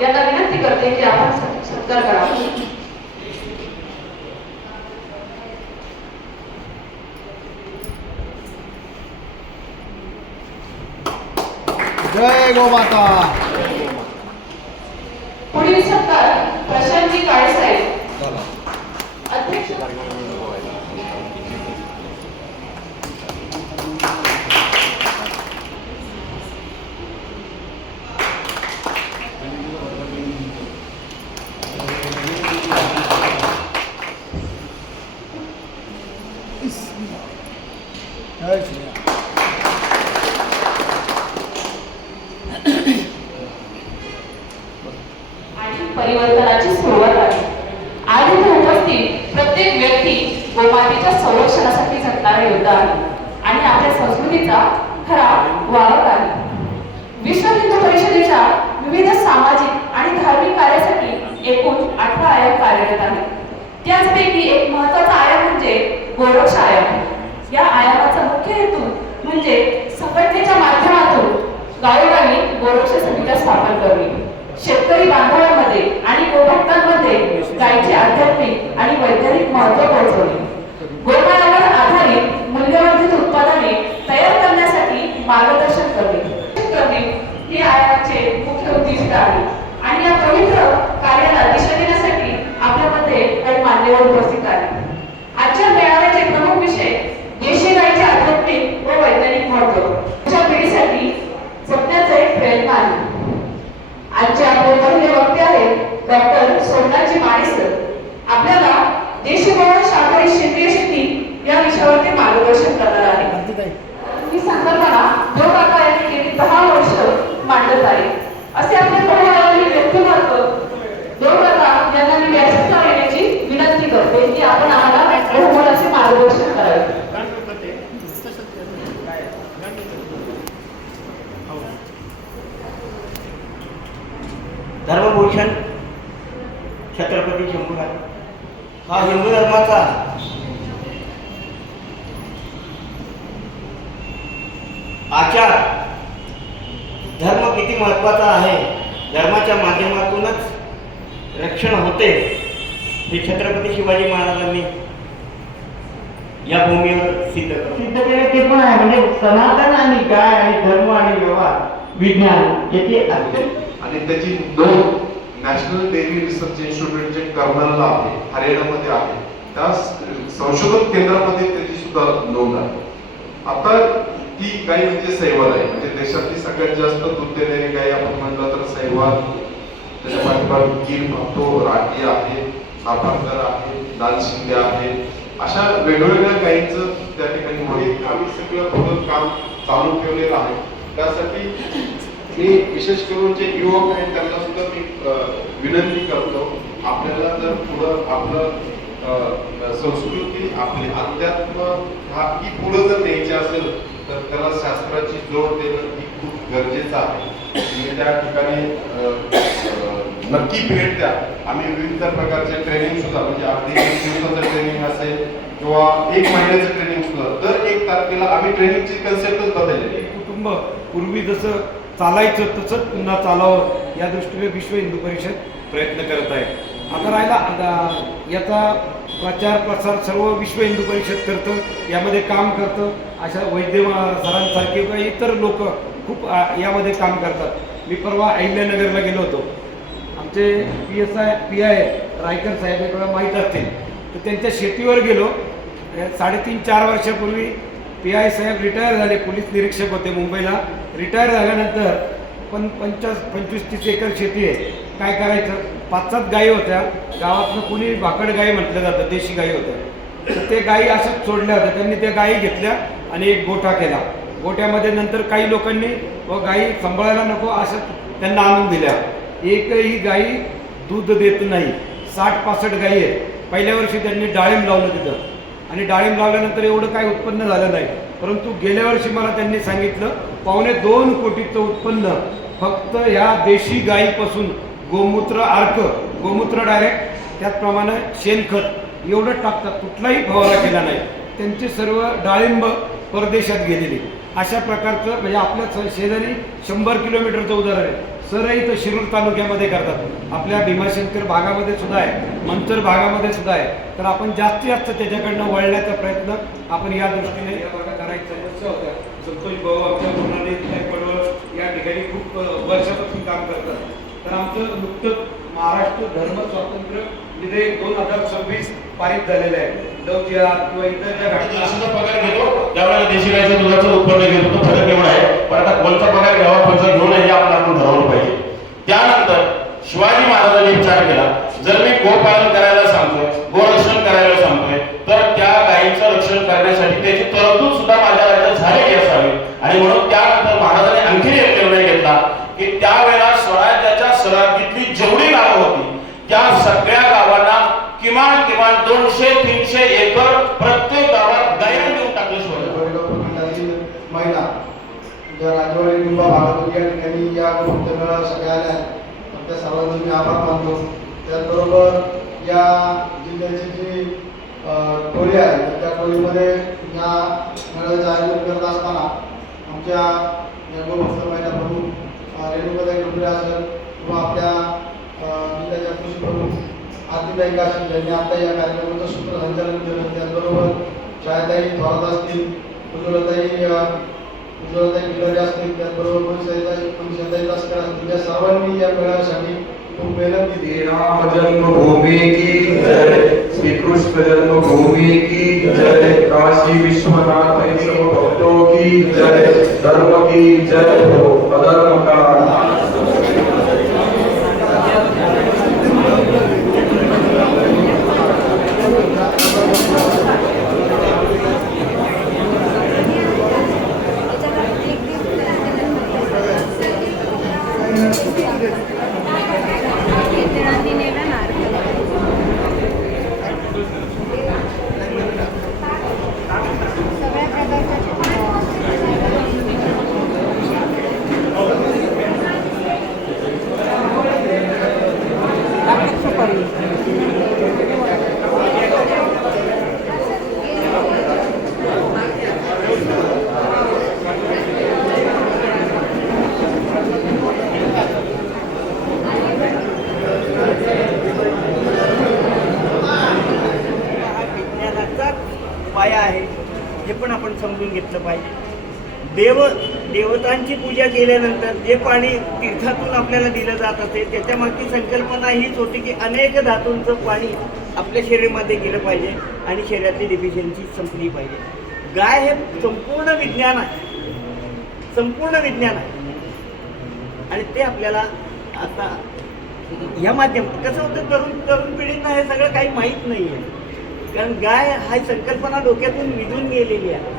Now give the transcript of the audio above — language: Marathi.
यांना विनंती करते की आपण सत्कार करावा. जय गोमाता. पुढील सत्कार प्रशांतजी काळे साहेब अध्यक्ष. परिवर्तनाची सुरुवात आहे. आज इथे उपस्थित प्रत्येक व्यक्ती गोमातेच्या संरक्षणासाठी झटणारा योद्धा आहे आणि आपल्या संस्कृतीचा खरा वाहक आहे. विश्व हिंदू परिषदेच्या विविध सामाजिक आणि धार्मिक कार्यासाठी एकूण 18 आयाम कार्यरत आहेत. त्याचपैकी एक महत्त्वाचा आयाम म्हणजे गोरक्ष आयाम. या आयामाचा मुख्य हेतू म्हणजे संघटनेच्या माध्यमातून गावोगावी गोरक्ष समित्या स्थापन करणे, शेतकरी बांधवांमध्ये आणि गोभक्तांमध्ये गायीचे आध्यात्मिक आणि वैज्ञानिक महत्त्व पोहोचवणे, गोमायावर आधारित मूल्यवर्धित उत्पादने तयार करण्यासाठी मार्गदर्शन करणे हे आयामाचे मुख्य उद्दिष्ट आहे. आणि या पवित्र कार्याला दिशा देण्यासाठी आपल्यामध्ये काही मान्यवर उपस्थित आहेत. आजच्या मेळाव्याचे प्रमुख विषय देशी गायीचे आध्यात्मिक व वैज्ञानिक महत्त्व, पुढच्या पिढीसाठी जपण्याचा एक प्रयत्न आहे. आजचे आपले पहिले वक्ते आहेत डॉक्टर सोमनाथजी माने सर. आपल्याला देशी गोवंश शाकाहारी सेंद्रिय शेती या विषयावरती मार्गदर्शन करणार आहे. ही संकल्पना जो काका यांनी गेली 10 वर्ष मांडत आहे. असे आपले बहुआयामी व्यक्तिमत्व जो काका यांना मी व्यासपीठावर येण्याची विनंती करते की आपण आम्हाला बहुमोलाचे मार्गदर्शन करावे. धर्मभूषण छत्रपती शंभूराज हा हिंदू धर्माचा आचार. धर्म किती महत्त्वाचा आहे, धर्माच्या माध्यमातूनच रक्षण होते हे छत्रपती शिवाजी महाराजांनी या भूमीवर सिद्ध केले. ते पण आहे. म्हणजे सनातन आणि गाय आणि धर्म आणि व्यवहार विज्ञान याचे अत्यंत आणि त्याची नोंद नॅशनल डेअरी रिसर्च इन्स्टिट्यूट जे कर्नलला आहे, हरियाणामध्ये आहे, त्या संशोधन केंद्रामध्ये त्याची सुद्धा नोंद आहे. आता ती गाय म्हणजे सैवाल आहे. म्हणजे देशातली सगळ्यात जास्त दूध देणारी गाय आपण म्हटलं तर सैवाल, त्याच्या पाठोपाठ गीर पाहतो, राठी आहे, सातारकर आहे, लाल शिंदे आहे. अशा वेगवेगळ्या गायींचं त्या ठिकाणी आम्ही सगळं थोडं काम चालू ठेवलेलं आहे. त्यासाठी मी विशेष करून जे युवक आहेत त्यांना सुद्धा मी विनंती करतो, आपल्याला जर पुढं आपलं संस्कृती आपली अध्यात्म ही पुढं जर न्यायची असेल तर त्याला शास्त्राची जोड देणं ही खूप गरजेचं आहे. तुम्ही त्या ठिकाणी नक्की भेट द्या. आम्ही विविध प्रकारचे ट्रेनिंग सुद्धा म्हणजे अगदी 1 दिवसाचं ट्रेनिंग असेल किंवा 1 महिन्याचं ट्रेनिंग सुद्धा दर 1 तारखेला आम्ही ट्रेनिंगची कन्सेप्टच बदललेली. कुटुंब पूर्वी जसं चालायचं तसंच पुन्हा चालावं या दृष्टीने विश्व हिंदू परिषद प्रयत्न करत आहे. आता राहिला याचा प्रचार प्रसार सर्व विश्व हिंदू परिषद करतं, यामध्ये काम करतं. अशा वैद्य सरांसारखे किंवा इतर लोक खूप यामध्ये काम करतात. मी परवा अहिल्यानगरला गेलो होतो. आमचे PI रायकर साहेब आपल्याला माहीत असतील तर त्यांच्या शेतीवर गेलो. 3.5-4 वर्षापूर्वी PI साहेब रिटायर झाले, पोलीस निरीक्षक होते मुंबईला. रिटायर झाल्यानंतर पण 25-30 एकर शेती आहे. काय करायचं, 5-7 गायी होत्या. गावातनं कुणी भाकड गाई म्हटलं जातं, देशी गाई होत्या. तर ते गायी अशाच सोडल्या होत्या. त्यांनी त्या गायी घेतल्या आणि एक गोठा केला. गोठ्यामध्ये नंतर काही लोकांनी व गायी सांभाळायला नको असं त्यांना आणून दिल्या. एकही गाई दूध देत नाही. 60-65 गायी आहेत. पहिल्या वर्षी त्यांनी डाळिंब लावलं तिथं आणि डाळिंब लावल्यानंतर एवढं काही उत्पन्न झालं नाही. परंतु गेल्या वर्षी मला त्यांनी सांगितलं 2.25 कोटीचं उत्पन्न फक्त ह्या देशी गायीपासून गोमूत्र अर्क, गोमूत्र डायरेक्ट, त्याचप्रमाणे शेणखत एवढं टाकतात, कुठलाही फवारा केला नाही. त्यांचे सर्व डाळिंब परदेशात गेलेली. अशा प्रकारचं म्हणजे आपल्या शेजारी 100 किलोमीटरचं उदाहरण आहे. सर इथं शिरूर तालुक्यामध्ये करतात, आपल्या भीमाशंकर भागामध्ये सुद्धा आहे, मंचर भागामध्ये सुद्धा आहे. तर आपण जास्तीत जास्त त्याच्याकडनं वळण्याचा प्रयत्न आपण या दृष्टीने करायचा होता. संतोष भाऊ आमच्या मुलाने पडवळ या ठिकाणी खूप वर्षापासून काम करतात. तर आमचं नुकतंच महाराष्ट्र धर्म स्वातंत्र्य विधेयक 2026 पारित झालेलं आहे. लवजिहाद किंवा इतर ज्या घटना पगार घेतो त्यावेळेला देशी गायचं दुधाचं उत्पन्न घेतो, तो फरक एवढा आहे. पण आता कोणता पगार घ्यावा, कोणता घेऊ नये हे आपण ठरवलं पाहिजे. त्यानंतर शिवाजी महाराजांनी विचार केला, जर मी गोपालन करायला सांगतोय, गोरक्षण करायला सांगतोय, तर त्या गायीचं रक्षण करण्यासाठी त्याची तरतूद सुद्धा माझ्या राज्यात झालेली असावी. आणि म्हणून त्यानंतर महाराजांनी आणखी एक निर्णय घेतला की त्यावेळेला स्वराज्याच्या सरहद्दीतली जेवढी गावं होती त्या सगळ्या गावांना किमान 200-300 एकर प्रत्येक गावात गायन देऊन टाकले. खंडातील महिला ज्या राजवाडी लिंबा भागातून या ठिकाणी या गोष्टीला सगळ्या आल्या, त्या सर्वांचे मी आभार मानतो. त्याचबरोबर या जिल्ह्याची जी टोळी आहे त्या टोळीमध्ये या मेळाव्याचं आयोजन करत असताना आमच्या या गोभक्त महिला प्रमुख रेणुकाताई डोंगरे असेल किंवा आपल्या जिल्ह्याच्या कृषी प्रमुख आरतीताई काशील यांनी आता या कार्यक्रमाचं सूत्रसंचालन केलं. त्याचबरोबर छायाताई थोरात असतील, उज्ज्वलताई किल्लारी असतील, त्याचबरोबर पंचायताई तस्कर असतील, या सर्वांनी या मेळाव्यासाठी खूप मेहनत केली. राम जन्मभूमी की जय, श्री कृष्ण जन्मभूमी की जय, काशी विश्वनाथ सब भक्तों की जय, धर्म की जय हो, अधर्म का पाया आहे हे पण आपण समजून घेतलं पाहिजे. देवतांची पूजा केल्यानंतर जे पाणी तीर्थातून आपल्याला दिलं जात असेल त्याच्या मागची संकल्पना हीच होती की अनेक धातूंचं पाणी आपल्या शरीरामध्ये गेलं पाहिजे आणि शरीरातली डिफिशियन्सी संपली पाहिजे. गाय हे संपूर्ण विज्ञान आहे, संपूर्ण विज्ञान आहे. आणि ते आपल्याला आता ह्या माध्यमात कसं होतं, तरुण पिढींना हे सगळं काही माहीत नाही आहे. कारण गाय हा संकल्पना डोक्यातून निघून गेलेली आहे.